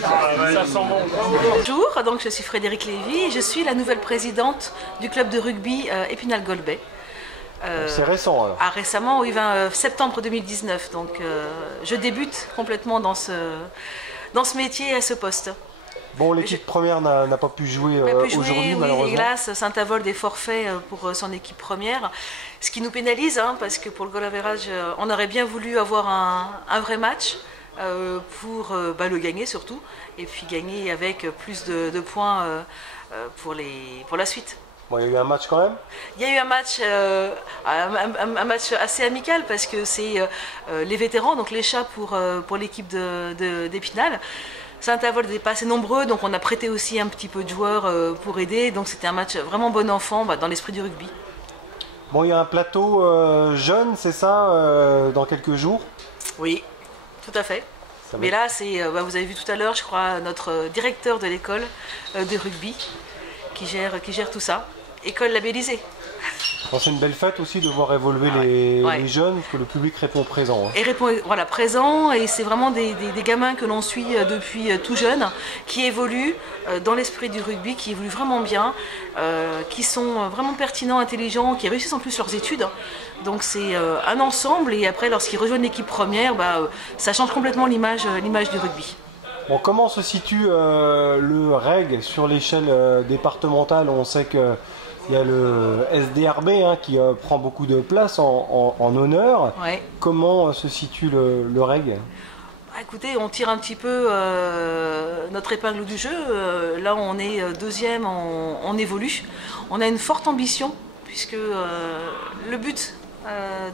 Ça sent bon. Bonjour, donc je suis Frédéric Lévy et je suis la nouvelle présidente du club de rugby Épinal-Golbet. C'est récent alors. Récemment, oui, 20 septembre 2019. Donc je débute complètement dans ce métier, à ce poste. Bon, l'équipe première n'a pas pu jouer aujourd'hui, malheureusement. Hélas, Saint-Avold est forfait pour son équipe première, ce qui nous pénalise, parce que pour le goal average, on aurait bien voulu avoir un vrai match pour le gagner surtout, et puis gagner avec plus de points pour la suite. Bon, il y a eu un match quand même. Il y a eu un match assez amical parce que c'est les vétérans, donc les chats pour l'équipe d'Épinal. Saint-Avold n'est pas assez nombreux, donc on a prêté aussi un petit peu de joueurs pour aider. Donc c'était un match vraiment bon enfant dans l'esprit du rugby. Bon, il y a un plateau jeune, c'est ça, dans quelques jours? Oui, tout à fait. Mais là, vous avez vu tout à l'heure, je crois, notre directeur de l'école de rugby qui gère tout ça. École labellisée. Bon, c'est une belle fête aussi de voir évoluer les jeunes, parce que le public répond présent. Et répond présent, et c'est vraiment des gamins que l'on suit depuis tout jeune, qui évoluent dans l'esprit du rugby, qui évoluent vraiment bien, qui sont vraiment pertinents, intelligents, qui réussissent en plus leurs études. Donc c'est un ensemble, et après lorsqu'ils rejoignent l'équipe première, ça change complètement l'image du rugby. Bon, comment se situe le REG sur l'échelle départementale? On sait que il y a le SDRB qui prend beaucoup de place en honneur. Ouais. Comment se situe le REG? Écoutez, on tire un petit peu notre épingle du jeu. Là, on est deuxième, on évolue. On a une forte ambition, puisque le but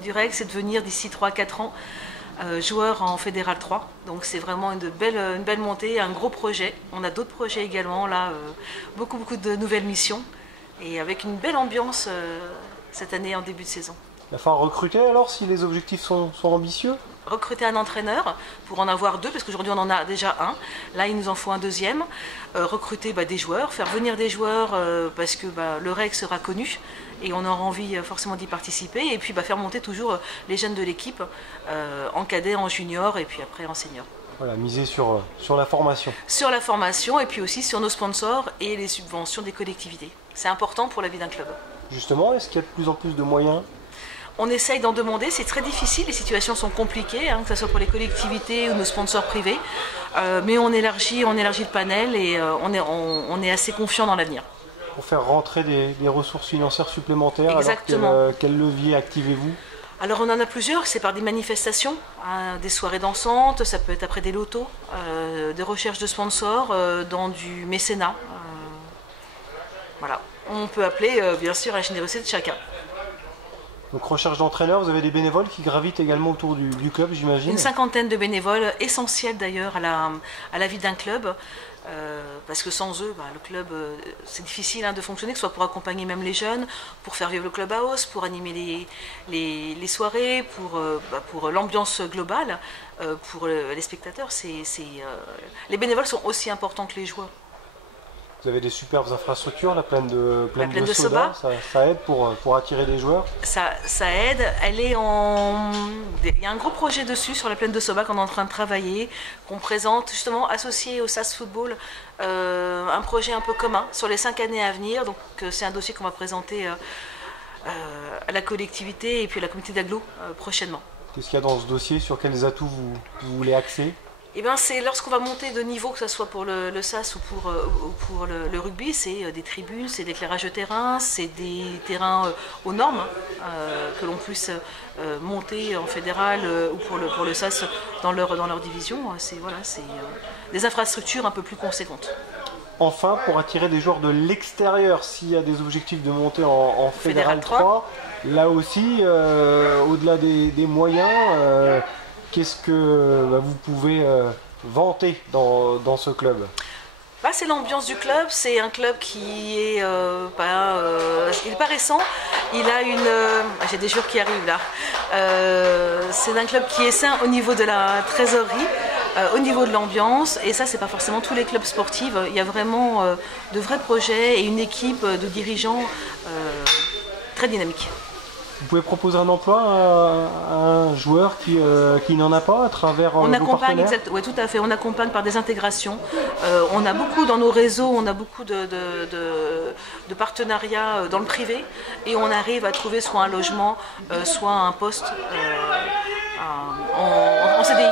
du REG, c'est de devenir d'ici 3-4 ans joueur en Fédéral 3. Donc c'est vraiment une belle montée, un gros projet. On a d'autres projets également, là, beaucoup de nouvelles missions. Et avec une belle ambiance cette année en début de saison. Il va falloir recruter alors si les objectifs sont ambitieux? Recruter un entraîneur pour en avoir deux, parce qu'aujourd'hui on en a déjà un. Là il nous en faut un deuxième. Recruter des joueurs, faire venir des joueurs parce que le REG sera connu et on aura envie forcément d'y participer. Et puis faire monter toujours les jeunes de l'équipe en cadet, en junior et puis après en senior. Voilà, miser sur la formation. Sur la formation et puis aussi sur nos sponsors et les subventions des collectivités. C'est important pour la vie d'un club. Justement, est-ce qu'il y a de plus en plus de moyens? On essaye d'en demander, c'est très difficile, les situations sont compliquées, que ce soit pour les collectivités ou nos sponsors privés. Mais on élargit le panel et on est assez confiant dans l'avenir. Pour faire rentrer des ressources financières supplémentaires, exactement. Alors quel levier activez-vous? Alors on en a plusieurs, c'est par des manifestations, des soirées dansantes, ça peut être après des lotos, des recherches de sponsors, dans du mécénat. Voilà, on peut appeler bien sûr à la générosité de chacun. Donc recherche d'entraîneurs, vous avez des bénévoles qui gravitent également autour du club, j'imagine? Une cinquantaine de bénévoles, essentiels d'ailleurs à la vie d'un club. Parce que sans eux, le club, c'est difficile de fonctionner, que ce soit pour accompagner même les jeunes, pour faire vivre le clubhouse, pour animer les soirées, pour l'ambiance globale, pour les spectateurs. Les bénévoles sont aussi importants que les joueurs. Vous avez des superbes infrastructures, la plaine de soda, ça aide pour attirer des joueurs? Ça aide. Il y a un gros projet dessus sur la plaine de Soba qu'on est en train de travailler, qu'on présente justement associé au SAS Football, un projet un peu commun sur les 5 années à venir. Donc c'est un dossier qu'on va présenter à la collectivité et puis à la communauté d'agglo prochainement. Qu'est-ce qu'il y a dans ce dossier? Sur quels atouts vous voulez axer? C'est lorsqu'on va monter de niveau, que ce soit pour le SAS ou pour le rugby, c'est des tribunes, c'est d'éclairage de terrain, c'est des terrains aux normes que l'on puisse monter en fédéral ou pour le SAS dans leur division. C'est des infrastructures un peu plus conséquentes. Enfin, pour attirer des joueurs de l'extérieur, s'il y a des objectifs de monter en Fédéral 3, là aussi, au-delà des moyens, qu'est-ce que vous pouvez vanter dans ce club? C'est l'ambiance du club, c'est un club qui est il n'est pas récent, il a j'ai des joueurs qui arrivent là. C'est un club qui est sain au niveau de la trésorerie, au niveau de l'ambiance, et ça c'est pas forcément tous les clubs sportifs. Il y a vraiment de vrais projets et une équipe de dirigeants très dynamique. Vous pouvez proposer un emploi à un joueur qui n'en a pas à travers on vos accompagne, partenaires? oui, tout à fait. On accompagne par des intégrations. On a beaucoup dans nos réseaux, on a beaucoup de partenariats dans le privé et on arrive à trouver soit un logement, soit un poste en CDI.